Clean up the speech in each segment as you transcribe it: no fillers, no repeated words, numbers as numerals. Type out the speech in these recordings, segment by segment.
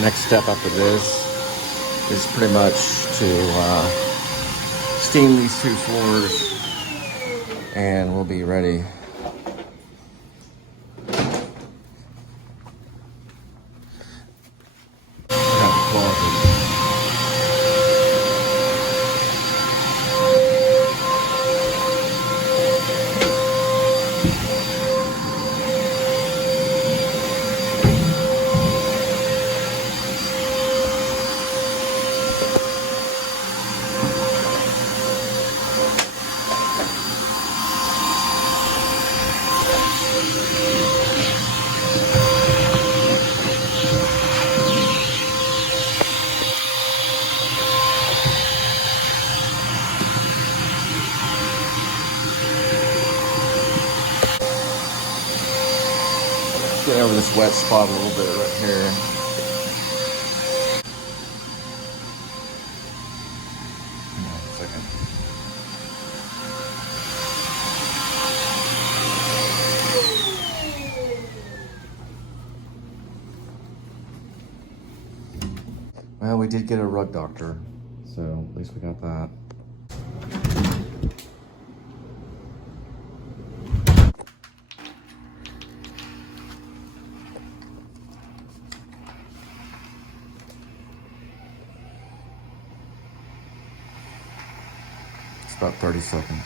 Next step after this is pretty much to steam these 2 floors, and we'll be ready. Get over this wet spot a little bit right here. Hang on a second. Well, we did get a rug doctor, so at least we got that. About 30 seconds.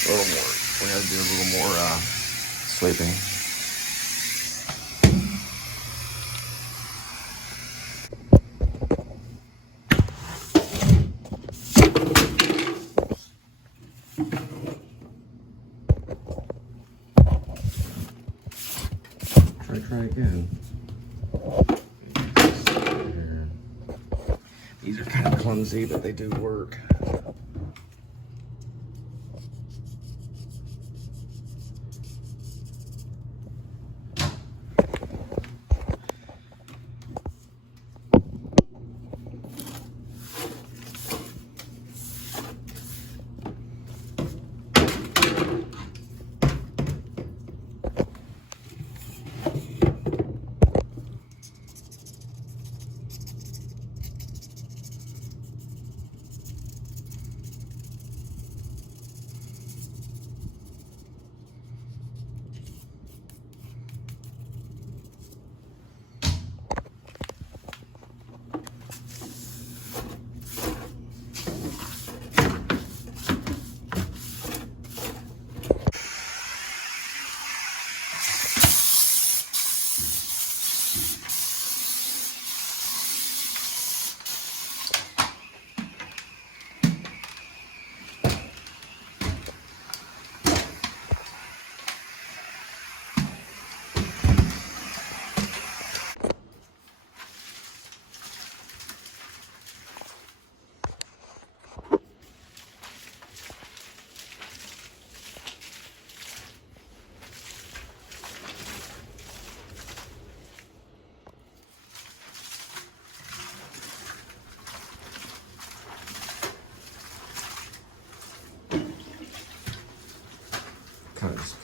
A little more. We gotta do a little more sweeping. Try again. These are kind of clumsy, but they do work.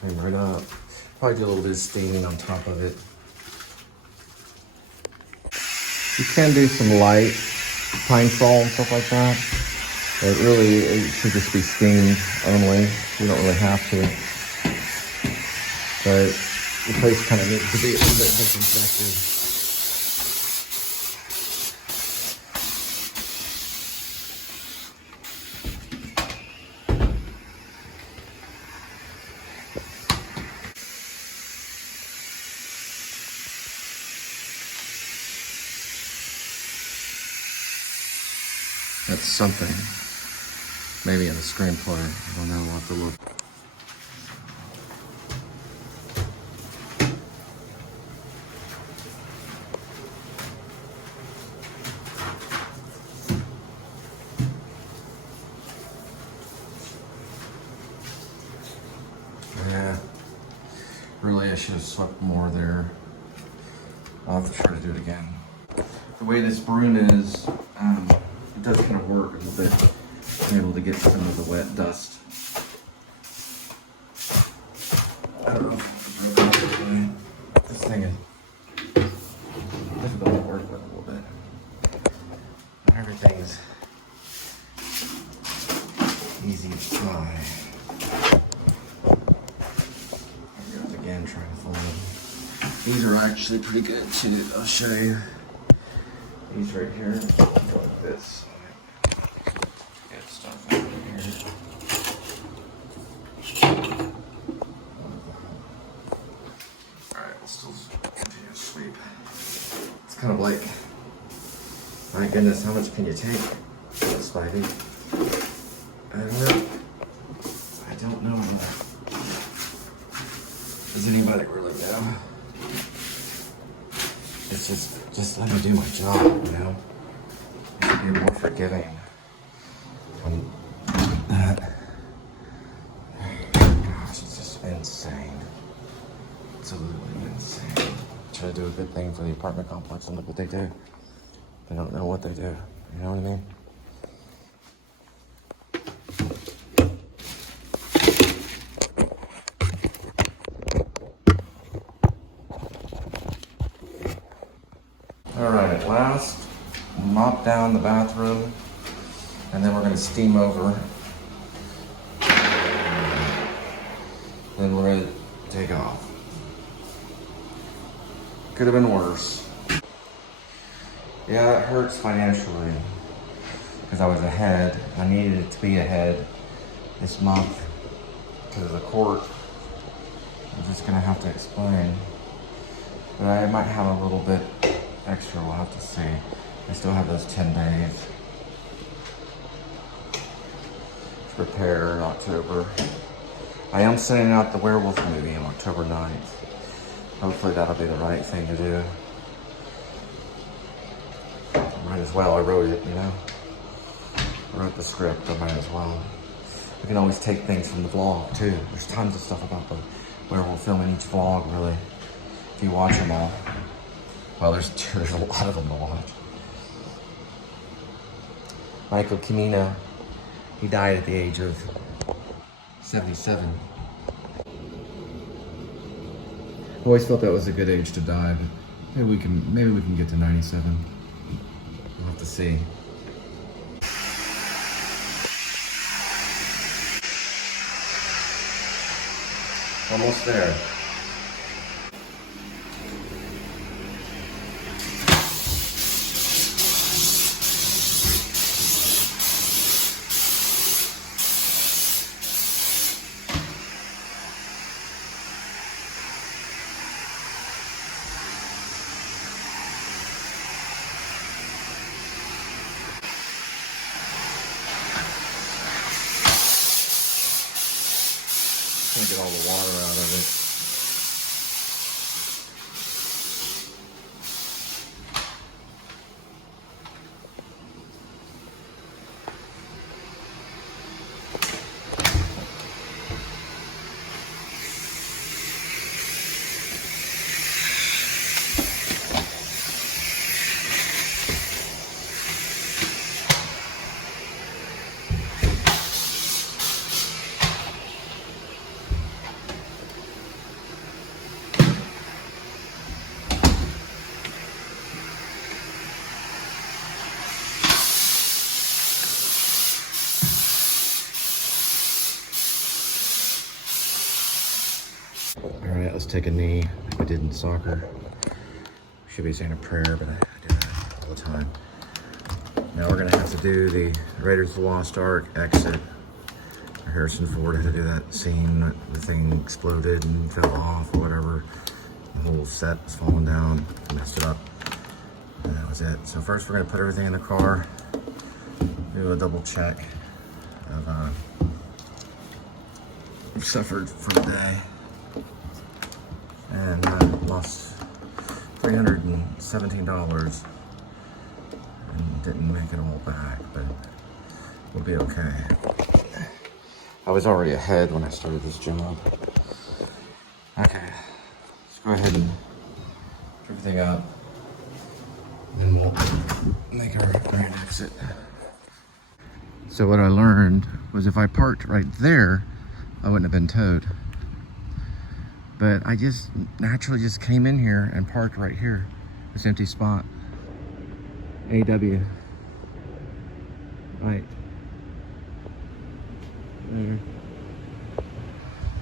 Came right up. Probably do a little bit of staining on top of it. You can do some light pine sol and stuff like that. It should just be steamed only. You don't really have to. But the place kind of needs to be a little bit disinfected. That's something. Maybe in the screenplay. I don't know. We'll have to look. Yeah. Really, I should have swept more there. I'll have to try to do it again. The way this broom is, it does kind of work a little bit. I'm able to get some of the wet dust. I don't know. This thing is difficult to work with a little bit. Everything's easy to try. Here goes again, trying to fold. These are actually pretty good too. I'll show you. These right here, go like this. Get stuff out of here. Alright, we'll still continue to sweep. It's kind of like, my goodness, how much can you take, Spivey? I don't know. Does anybody really know? It's just let me do my job, you know? I should be more forgiving. Gosh, it's just insane. Absolutely insane. Try to do a good thing for the apartment complex and look what they do. They don't know what they do. You know what I mean? Alright, last, mop down the bathroom, and then we're going to steam over. Then we're going to take off. Could have been worse. Yeah, it hurts financially, because I was ahead. I needed it to be ahead this month because of the court. I'm just going to have to explain. But I might have a little bit extra, we'll have to see. I still have those 10 days to prepare in October. I am sending out the werewolf movie on October 9th. Hopefully that'll be the right thing to do. Might as well, I wrote it, you know. I wrote the script, I might as well. We can always take things from the vlog too. There's tons of stuff about the werewolf film in each vlog, really, if you watch them all. Well, there's a lot of them to watch. Michael Camino, he died at the age of 77. I always felt that was a good age to die, but maybe we can get to 97. We'll have to see. Almost there. Gonna get all the water out of it. take a knee like we did in soccer. Should be saying a prayer, but I do that all the time. Now we're gonna have to do the Raiders of the Lost Ark exit. Harrison Ford had to do that scene, the thing exploded and fell off or whatever. The whole set was falling down, messed it up. And that was it. So first we're gonna put everything in the car, do a double check of suffered for the day, and lost $317 and didn't make it all back, but we'll be okay. I was already ahead when I started this job. Okay, let's go ahead and put everything up, and then we'll make our grand exit. So what I learned was if I parked right there, I wouldn't have been towed. But I just naturally just came in here and parked right here, this empty spot. A.W. Right. There.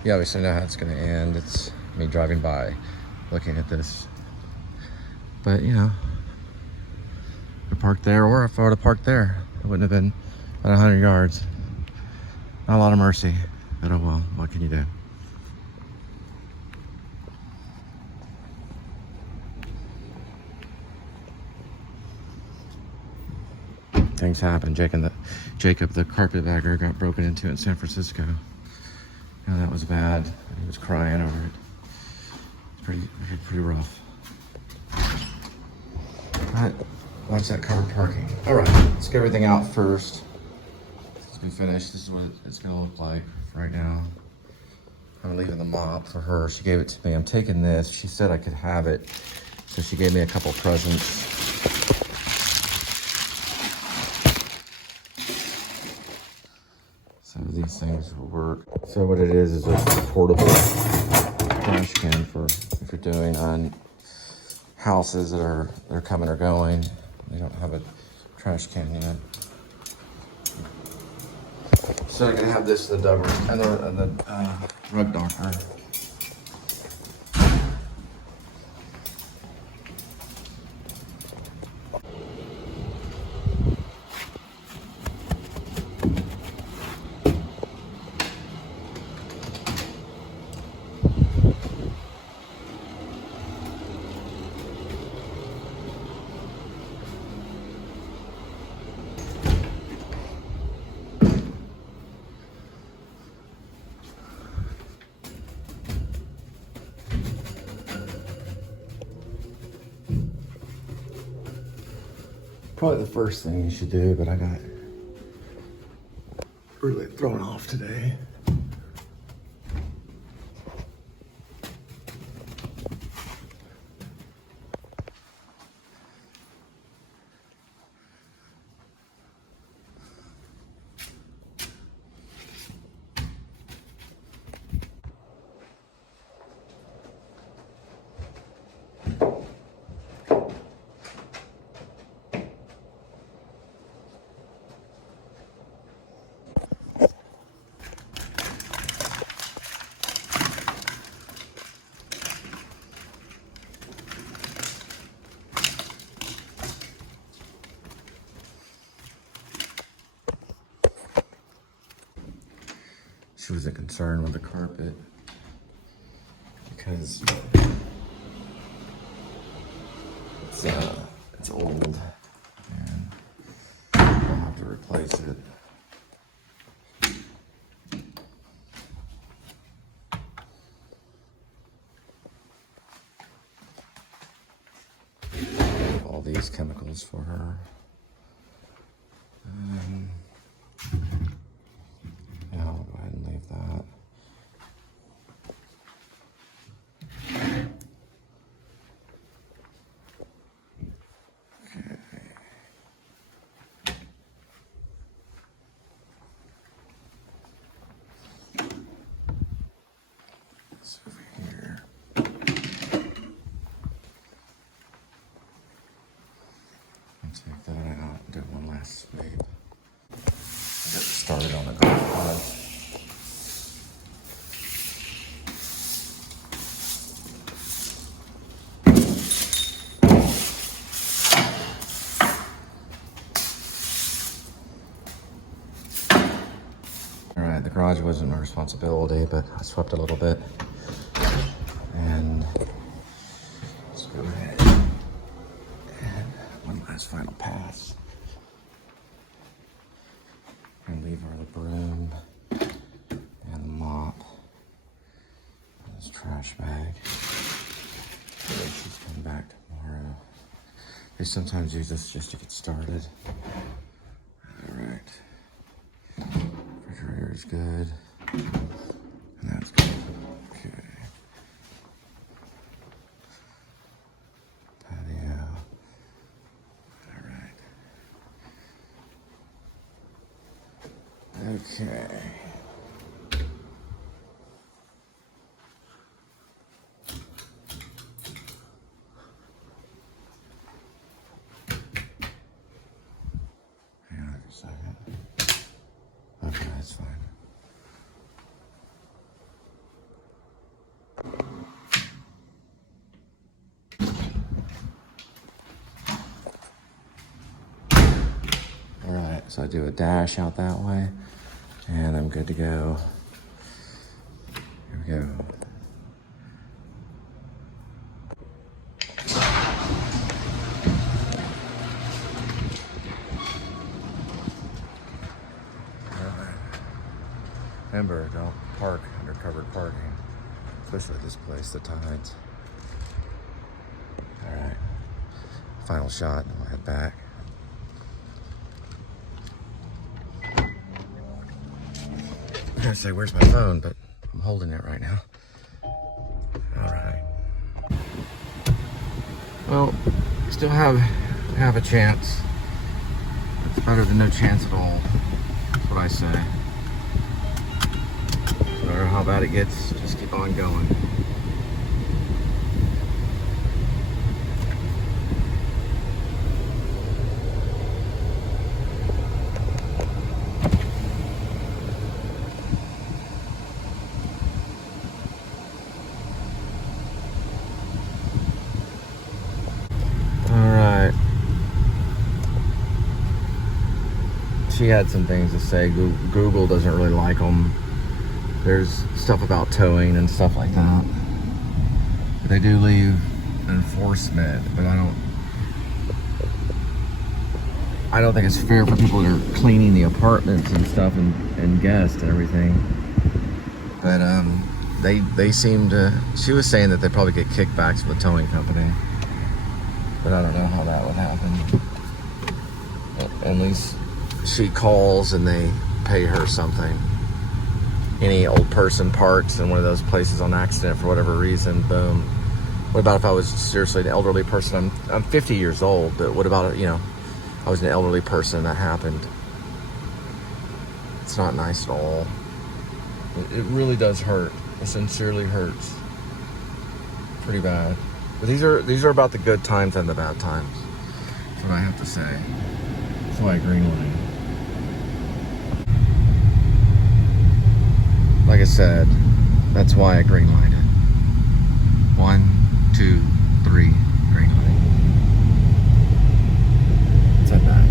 You obviously know how it's gonna end. It's me driving by, looking at this. But you know, if I parked there, or if I would have parked there, it wouldn't have been about 100 yards. Not a lot of mercy, but oh well, what can you do? Things happen. Jacob, the carpetbagger, got broken into in San Francisco. You know, that was bad. He was crying over it. It's pretty rough. But watch that covered parking. All right, let's get everything out first. Let's be finished. This is what it's gonna look like right now. I'm leaving the mop for her. She gave it to me. I'm taking this. She said I could have it, so she gave me a couple presents. So these things will work. So what it is a portable trash can for if you're doing on houses that are coming or going. They don't have a trash can yet. So I'm gonna have this in the rug docker. Probably the first thing you should do, but I got really thrown off today. She wasn't concerned with the carpet because it's old and I'll have to replace it. All these chemicals for her. Yeah, I'll go ahead and leave that. Okay. It's over here. I'll take that out and do one last sweep. Get started on the golf pod. garage wasn't my responsibility, but I swept a little bit. And let's go ahead and one last final pass. And leave her the broom and the mop and this trash bag. She's coming back tomorrow. They sometimes use this just to get started. All right. Refrigerator is good. And that's good. Okay. Patio. All right. Okay. Hang on a second. Okay, that's fine. All right, so I do a dash out that way, and I'm good to go. Here we go. Remember, don't park under covered parking, especially this place, the tides. All right, final shot, and we'll head back. I'm gonna say, where's my phone? But I'm holding it right now. All right. Well, we still have a chance. It's better than no chance at all. That's what I say. No matter how bad it gets, just keep on going. She had some things to say. Google doesn't really like them. There's stuff about towing and stuff like that. They do leave enforcement, but I don't think it's fair for people that are cleaning the apartments and stuff and guests and everything. But they seem to. She was saying that they probably get kickbacks from the towing company, but I don't know how that would happen. At least she calls and they pay her something. Any old person parks in one of those places on accident for whatever reason, boom. What about if I was seriously an elderly person? I'm 50 years old, but what about, I was an elderly person and that happened? It's not nice at all. It really does hurt. It sincerely hurts. Pretty bad. But these are about the good times and the bad times. That's what I have to say. That's why I green line. Like I said, that's why I green lined it. 1, 2, 3, green light. It's at that.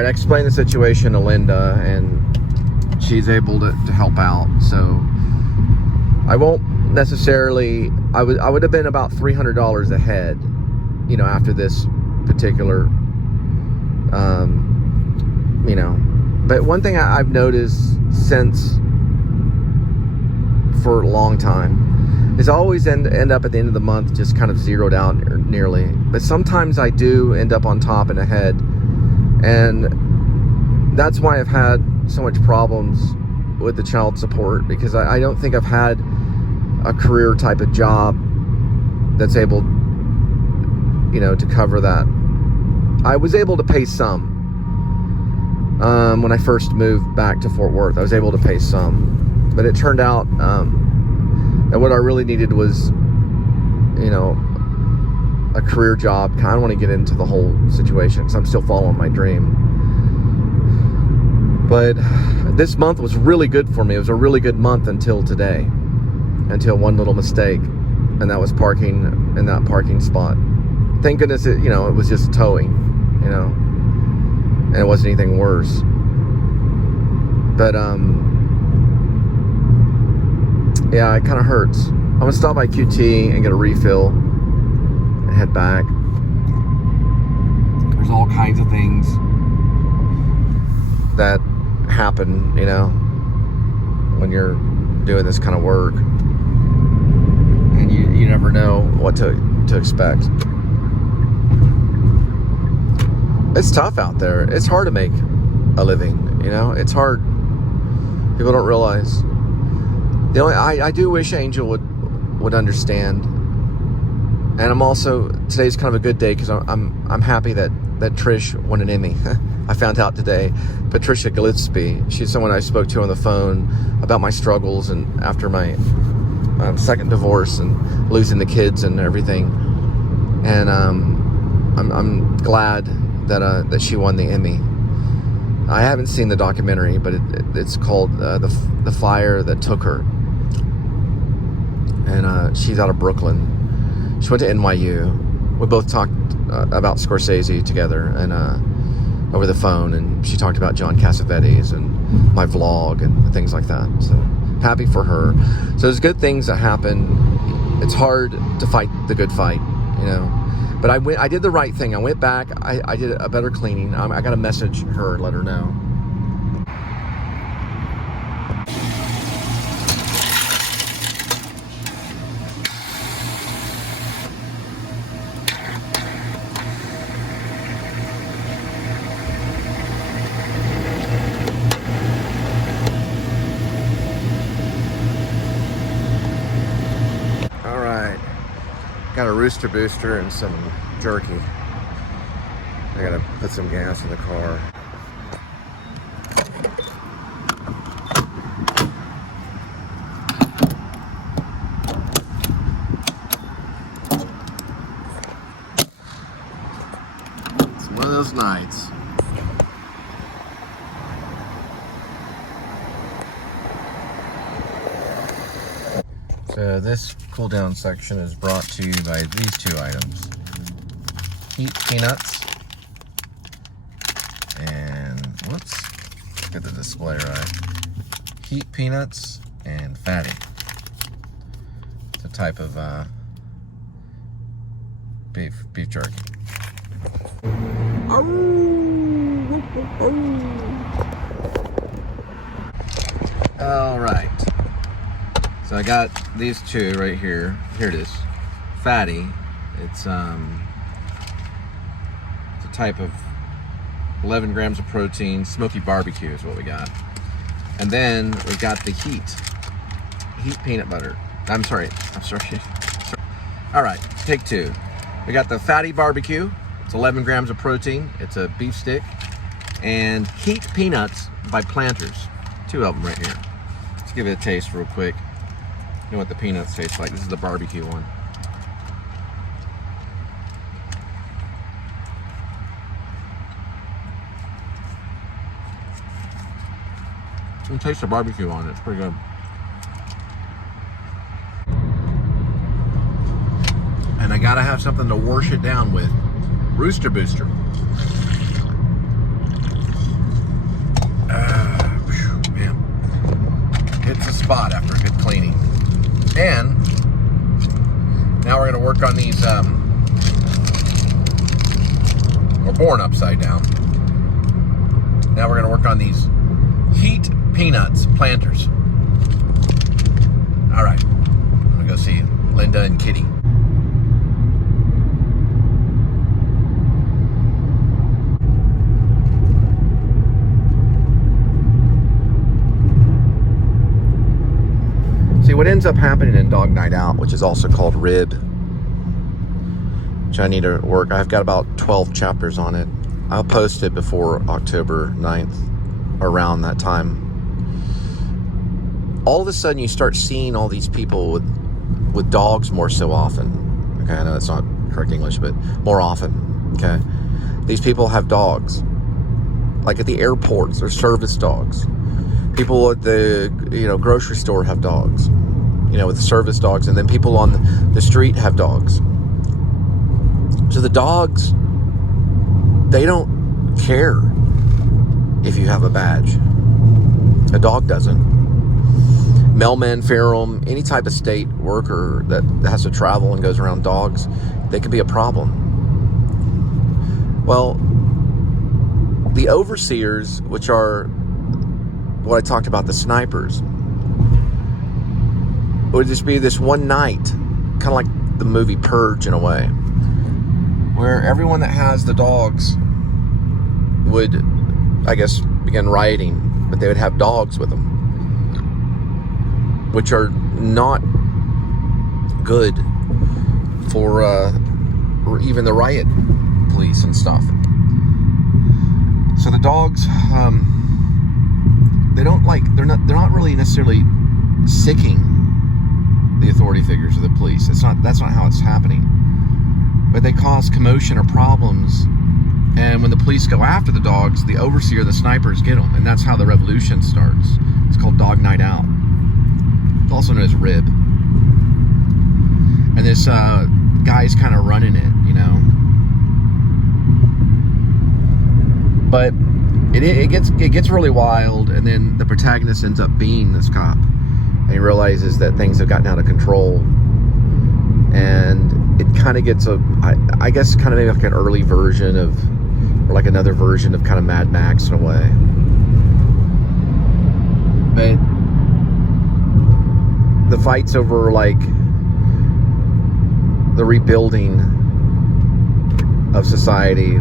right, I explained the situation to Linda, and she's able to help out. So I won't necessarily, I would have been about $300 ahead, you know, after this particular, you know. But one thing I've noticed since, for a long time, is I always end up at the end of the month just kind of zeroed out nearly. But sometimes I do end up on top and ahead, and that's why I've had so much problems with the child support, because I don't think I've had a career type of job that's able, you know, to cover that. I was able to pay some when I first moved back to Fort Worth. I was able to pay some, but it turned out that what I really needed was, you know, a career job. I don't want to get into the whole situation because I'm still following my dream. But this month was really good for me. It was a really good month until today, until one little mistake, and that was parking in that parking spot. Thank goodness it, you know, it was just towing, you know, and it wasn't anything worse. But yeah, it kind of hurts. I'm gonna stop by QT and get a refill and head back. There's all kinds of things that happen, you know, when you're doing this kind of work, and you never know what to expect. It's tough out there. It's hard to make a living, you know. It's hard. People don't realize. The only I do wish Angel would understand. And I'm also, today's kind of a good day because I'm happy that Trish won an Emmy. I found out today. Patricia Gillespie, she's someone I spoke to on the phone about my struggles and after my second divorce and losing the kids and everything. And I'm glad that she won the Emmy. I haven't seen the documentary, but it's called the Fire That Took Her. And she's out of Brooklyn. She went to NYU. We both talked about Scorsese together and over the phone, and she talked about John Cassavetes and my vlog and things like that. So happy for her. So there's good things that happen. It's hard to fight the good fight, you know. But I did the right thing. I went back. I did a better cleaning. I got to message her and let her know. Got a rooster booster and some jerky. I gotta put some gas in the car. It's one of those nights. So this cool down section is brought to you by these two items. Heat peanuts and, whoops, get the display right. Heat peanuts and fatty. It's a type of beef jerky. All right. So I got these two right here. Here it is. Fatty. It's a type of 11 grams of protein. Smoky barbecue is what we got. And then we got the heat peanut butter. I'm sorry. All right, take two. We got the fatty barbecue. It's 11 grams of protein. It's a beef stick. And heat peanuts by Planters. Two of them right here. Let's give it a taste real quick. You know what the peanuts taste like. This is the barbecue one. You can taste the barbecue on it. It's pretty good. And I gotta have something to wash it down with. Rooster Booster. spot after a good cleaning. And now we're going to work on these, we're born upside down. Now we're going to work on these heat peanuts planters. All right, I'm going to go see Linda and Kitty. See, what ends up happening in Dog Night Out, which is also called Rib, which I need to work. I've got about 12 chapters on it. I'll post it before October 9th, around that time. All of a sudden, you start seeing all these people with dogs more so often. Okay, I know that's not correct English, but more often. Okay, these people have dogs. Like at the airports, they're service dogs. People at the grocery store have dogs, with service dogs, and then people on the street have dogs. So the dogs, they don't care if you have a badge. A dog doesn't. Mailmen, ferrum, any type of state worker that has to travel and goes around dogs, they could be a problem. Well, the overseers, which are what I talked about, the snipers, it would just be this one night, kind of like the movie Purge in a way, where everyone that has the dogs would, I guess, begin rioting, but they would have dogs with them, which are not good for even the riot police and stuff. So the dogs, they're not really necessarily sicking the authority figures or the police. That's not how it's happening. But they cause commotion or problems, and when the police go after the dogs, the overseer, the snipers get them, and that's how the revolution starts. It's called Dog Night Out. It's also known as Rib. And this guy's kind of running it, But it gets really wild, and then the protagonist ends up being this cop, and he realizes that things have gotten out of control, and it kind of gets I guess kind of maybe like an early version of, or like another version of kind of Mad Max in a way. But the fights over like the rebuilding of society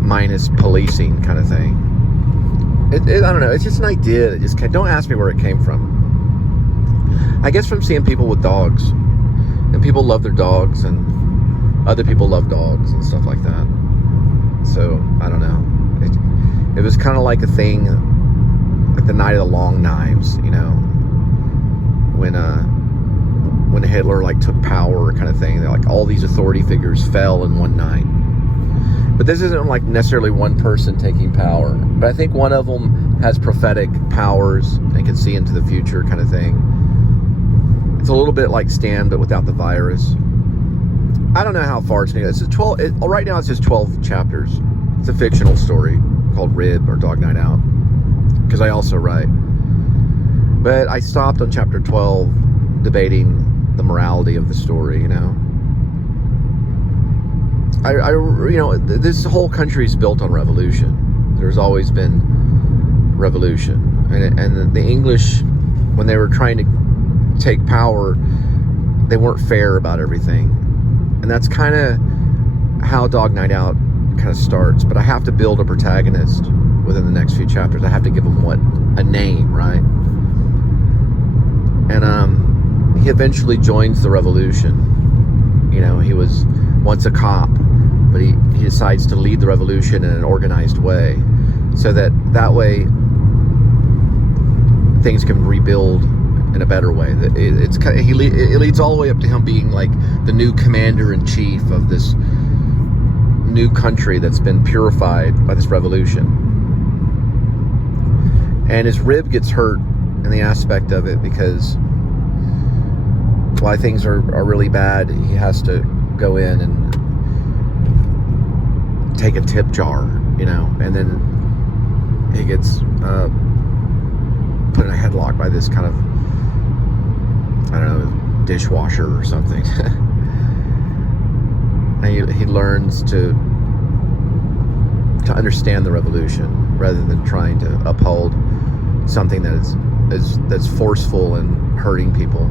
minus policing kind of thing. I don't know. It's just an idea that just don't ask me where it came from. I guess from seeing people with dogs, and people love their dogs, and other people love dogs and stuff like that. So I don't know. It was kind of like a thing, like the Night of the Long Knives, when Hitler like took power kind of thing. Like all these authority figures fell in one night. But this isn't like necessarily one person taking power. But I think one of them has prophetic powers and can see into the future kind of thing. It's a little bit like Stan, but without the virus. I don't know how far it's going to go. It's 12. Right now it's just 12 chapters. It's a fictional story called Rib or Dog Night Out, because I also write. But I stopped on chapter 12 debating the morality of the story, this whole country is built on revolution. There's always been revolution. And the English, when they were trying to take power, they weren't fair about everything. And that's kind of how Dog Night Out kind of starts. But I have to build a protagonist within the next few chapters. I have to give him a name, right? And he eventually joins the revolution. He was once a cop, but he decides to lead the revolution in an organized way, so that way things can rebuild in a better way. It leads all the way up to him being like the new commander-in-chief of this new country that's been purified by this revolution. And his rib gets hurt in the aspect of it because while things are really bad, he has to go in and take a tip jar, and then he gets put in a headlock by this kind of, I don't know, dishwasher or something. And he learns to understand the revolution rather than trying to uphold something that's forceful and hurting people.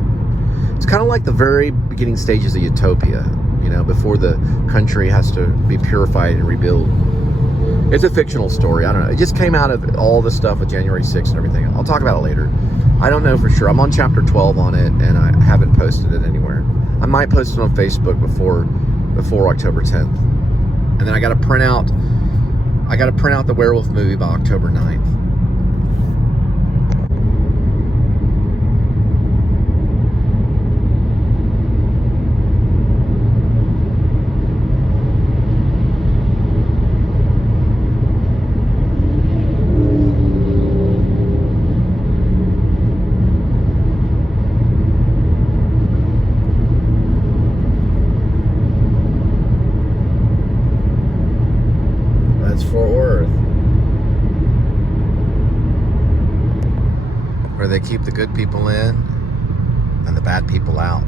It's kind of like the very beginning stages of Utopia, you know, before the country has to be purified and rebuilt. It's a fictional story. I don't know. It just came out of all the stuff with January 6th and everything. I'll talk about it later. I don't know for sure. I'm on chapter 12 on it, and I haven't posted it anywhere. I might post it on Facebook before October 10th. And then I got to print out the werewolf movie by October 9th. Fort Worth, where they keep the good people in and the bad people out.